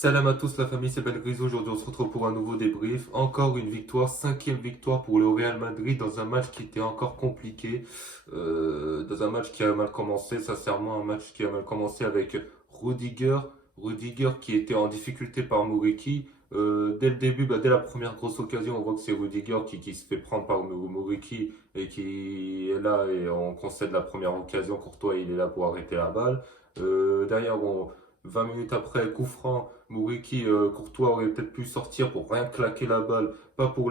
Salam à tous la famille, c'est Ben Grisou. Aujourd'hui on se retrouve pour un nouveau débrief. Encore une victoire, cinquième victoire pour le Real Madrid dans un match qui était encore compliqué. Dans un match qui a mal commencé, sincèrement un match qui a mal commencé avec Rudiger. Rudiger qui était en difficulté par Muriqi. Dès le début, dès la première grosse occasion, on voit que c'est Rudiger qui se fait prendre par Muriqi et qui est là et on concède la première occasion. Courtois il est là pour arrêter la balle. Derrière, 20 minutes après, coup franc, Muriqi, Courtois aurait peut-être pu sortir pour rien claquer la balle, pas pour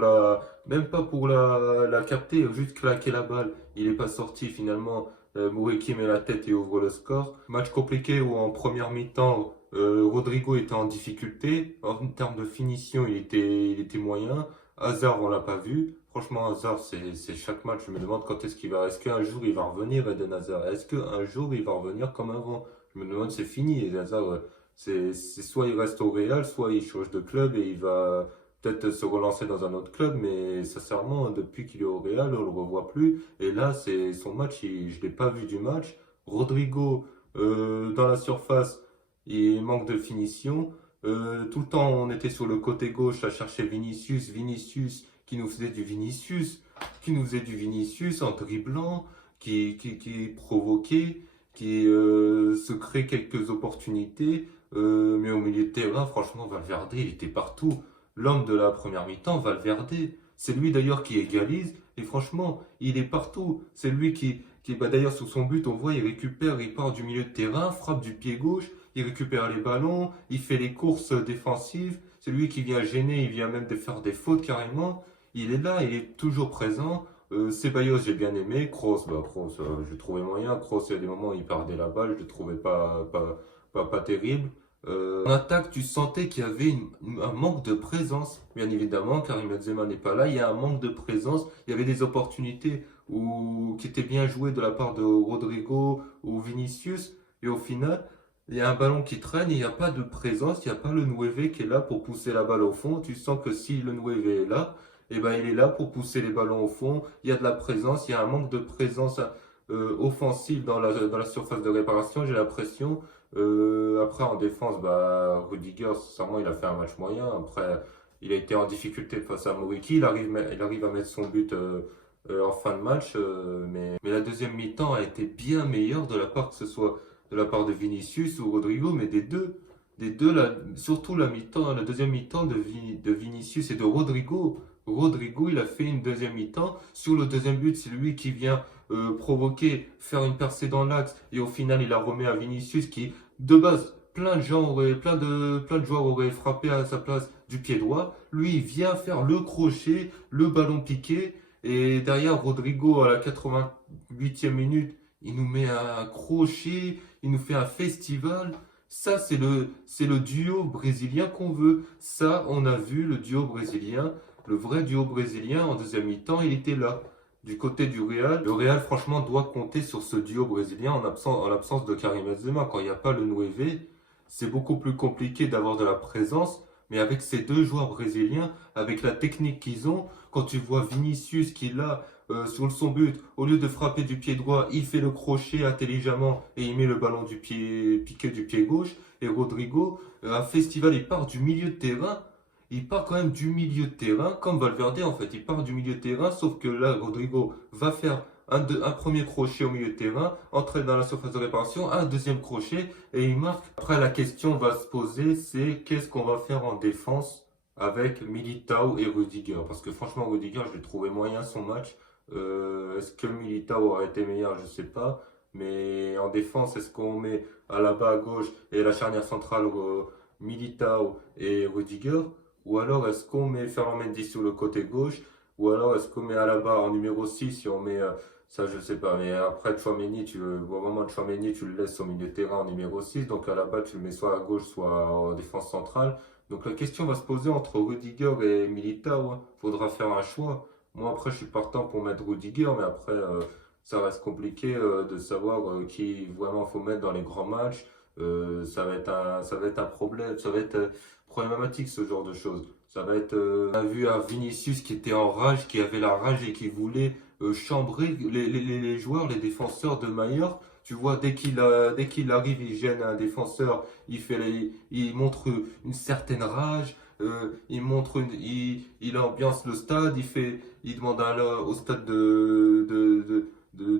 même pas pour la capter, juste claquer la balle. Il n'est pas sorti finalement. Muriqi met la tête et ouvre le score. Match compliqué où en première mi-temps, Rodrigo était en difficulté. En termes de finition, il était moyen. Hazard, on l'a pas vu. Franchement, Hazard, c'est chaque match. Je me demande quand est-ce qu'un jour il va revenir, Eden Hazard. Est-ce qu'un jour il va revenir comme avant? Je me demande, c'est fini. Et Hazard, c'est soit il reste au Real, soit il change de club et il va peut-être se relancer dans un autre club. Mais sincèrement, depuis qu'il est au Real, on le revoit plus. Et là, c'est son match, je l'ai pas vu du match. Rodrigo, dans la surface, il manque de finition. Tout le temps, on était sur le côté gauche à chercher Vinicius. Vinicius qui nous faisait du Vinicius. Qui nous faisait du Vinicius en dribblant, qui provoquait, qui se crée quelques opportunités. Mais au milieu de terrain, franchement, Valverde, il était partout. L'homme de la première mi-temps, Valverde, c'est lui d'ailleurs qui égalise. Et franchement, il est partout. C'est lui d'ailleurs, sous son but, on voit, il récupère, il part du milieu de terrain, frappe du pied gauche, il récupère les ballons, il fait les courses défensives. C'est lui qui vient gêner, il vient même de faire des fautes carrément. Il est là, il est toujours présent. Ceballos, j'ai bien aimé. Kroos, Kroos, je trouvais moyen. Kroos, il y a des moments où il perdait la balle, je le trouvais pas terrible. En attaque, tu sentais qu'il y avait un manque de présence, bien évidemment. Karim Benzema n'est pas là, il y a un manque de présence. Il y avait des opportunités qui étaient bien jouées de la part de Rodrigo ou Vinicius. Et au final, il y a un ballon qui traîne, et il n'y a pas de présence, il n'y a pas le Nueve qui est là pour pousser la balle au fond. Tu sens que si le Nueve est là, eh ben, il est là pour pousser les ballons au fond. Il y a de la présence, il y a un manque de présence offensive dans la surface de réparation, j'ai l'impression. Après, en défense, Rudiger, sincèrement, il a fait un match moyen. Après, il a été en difficulté face à Muriqui. Il arrive à mettre son but en fin de match. Mais la deuxième mi-temps a été bien meilleure de la part que ce soit de la part de Vinicius ou Rodrigo, mais des deux. Des deux, surtout la deuxième mi-temps de Vinicius et de Rodrigo. Rodrigo, il a fait une deuxième mi-temps. Sur le deuxième but, c'est lui qui vient provoquer, faire une percée dans l'axe. Et au final, il la remet à Vinicius qui, de base, plein de joueurs auraient frappé à sa place du pied droit. Lui, il vient faire le crochet, le ballon piqué. Et derrière, Rodrigo, à la 88e minute, il nous met un crochet, il nous fait un festival. Ça, c'est le duo brésilien qu'on veut. Ça, on a vu le duo brésilien, le vrai duo brésilien en deuxième mi-temps, il était là. Du côté du Real, le Real, franchement, doit compter sur ce duo brésilien en l'absence de Karim Benzema. Quand il n'y a pas le Nueve, c'est beaucoup plus compliqué d'avoir de la présence. Mais avec ces deux joueurs brésiliens, avec la technique qu'ils ont, quand tu vois Vinicius qui est là, sur son but, au lieu de frapper du pied droit, il fait le crochet intelligemment et il met le ballon du pied piqué du pied gauche. Et Rodrigo, un festival, il part du milieu de terrain. Il part quand même du milieu de terrain, comme Valverde en fait. Il part du milieu de terrain, sauf que là, Rodrigo va faire un premier crochet au milieu de terrain, entrer dans la surface de réparation, un deuxième crochet et il marque. Après, la question va se poser, c'est qu'est-ce qu'on va faire en défense avec Militao et Rudiger? Parce que franchement, Rudiger, je l'ai trouvé moyen son match. Est-ce que Militao aurait été meilleur? Je sais pas. Mais en défense, est-ce qu'on met Alaba à gauche et la charnière centrale Militao et Rudiger? Ou alors est-ce qu'on met Ferland Mendy sur le côté gauche? Ou alors est-ce qu'on met Alaba en numéro 6 et on met ça je sais pas. Mais après Tchouaméni, au moment de Tchouaméni, tu le laisses au milieu de terrain en numéro 6. Donc Alaba, tu le mets soit à gauche, soit en défense centrale. Donc la question va se poser entre Rudiger et Militao, hein. Faudra faire un choix. Moi après je suis partant pour mettre Rudiger, mais après ça reste compliqué de savoir qui vraiment faut mettre dans les grands matchs. Ça va être un problème, ça va être problématique ce genre de choses. Ça va être, on a vu un Vinicius qui était en rage, qui avait la rage et qui voulait chambrer les joueurs, les défenseurs de Maillard. Tu vois, dès qu'il arrive, il gêne un défenseur, il montre une certaine rage, il ambiance le stade, il demande au stade de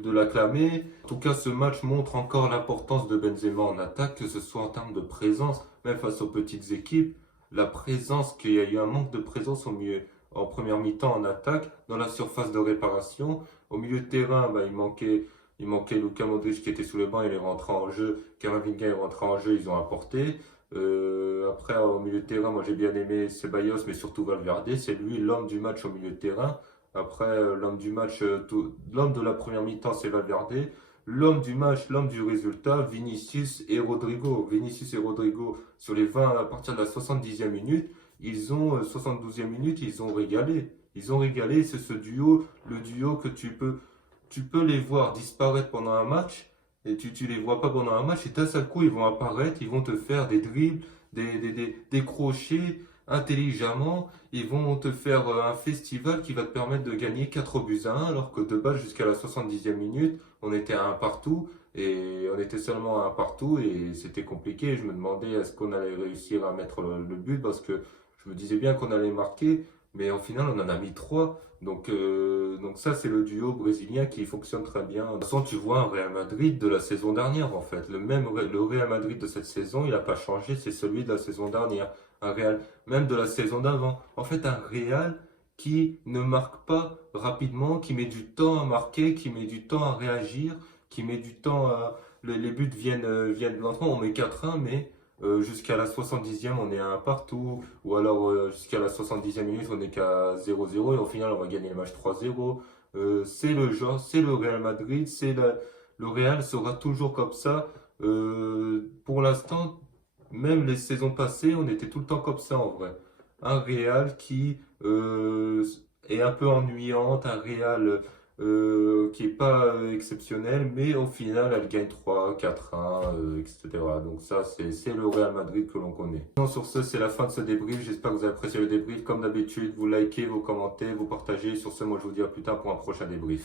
l'acclamer. En tout cas, ce match montre encore l'importance de Benzema en attaque, que ce soit en termes de présence, même face aux petites équipes. La présence, qu'il y a eu un manque de présence au milieu, en première mi-temps en attaque, dans la surface de réparation. Au milieu de terrain, bah, il manquait Luka Modric qui était sous le banc, il est rentré en jeu. Camavinga est rentré en jeu, ils ont apporté. Après, au milieu de terrain, moi j'ai bien aimé Ceballos, mais surtout Valverde. C'est lui l'homme du match au milieu de terrain. Après, l'homme du match, l'homme de la première mi-temps, c'est Valverde. L'homme du match, l'homme du résultat, Vinicius et Rodrigo. Vinicius et Rodrigo, sur les 20 à partir de la 70e minute, 72e minute, ils ont régalé. Ils ont régalé, c'est ce duo, le duo que tu peux les voir disparaître pendant un match, et tu les vois pas pendant un match, et d'un seul coup, ils vont apparaître, ils vont te faire des dribbles, des crochets intelligemment, ils vont te faire un festival qui va te permettre de gagner 4 buts à 1, alors que de base, jusqu'à la 70e minute, on était à un partout, et on était seulement à un partout, et c'était compliqué. Je me demandais est-ce qu'on allait réussir à mettre le but, parce que je me disais bien qu'on allait marquer, mais au final, on en a mis 3. Donc ça, c'est le duo brésilien qui fonctionne très bien. De toute façon, tu vois un Real Madrid de la saison dernière, en fait. Le Real Madrid de cette saison, il n'a pas changé, c'est celui de la saison dernière. Un Real, même de la saison d'avant. En fait, un Real qui ne marque pas rapidement, qui met du temps à marquer, qui met du temps à réagir, qui met du temps à... Les buts viennent lentement, on met 4-1, mais jusqu'à la 70e, on est à un partout, ou alors jusqu'à la 70e minute, on est qu'à 0-0, et au final, on va gagner le match 3-0. C'est le genre, c'est le Real Madrid, le Real sera toujours comme ça. Pour l'instant, même les saisons passées, on était tout le temps comme ça en vrai. Un Real qui est un peu ennuyante, un Real qui est pas exceptionnel, mais au final, elle gagne 3-4-1, etc. Donc ça, c'est le Real Madrid que l'on connaît. Bon, sur ce, c'est la fin de ce débrief. J'espère que vous avez apprécié le débrief. Comme d'habitude, vous likez, vous commentez, vous partagez. Sur ce, moi, je vous dis à plus tard pour un prochain débrief.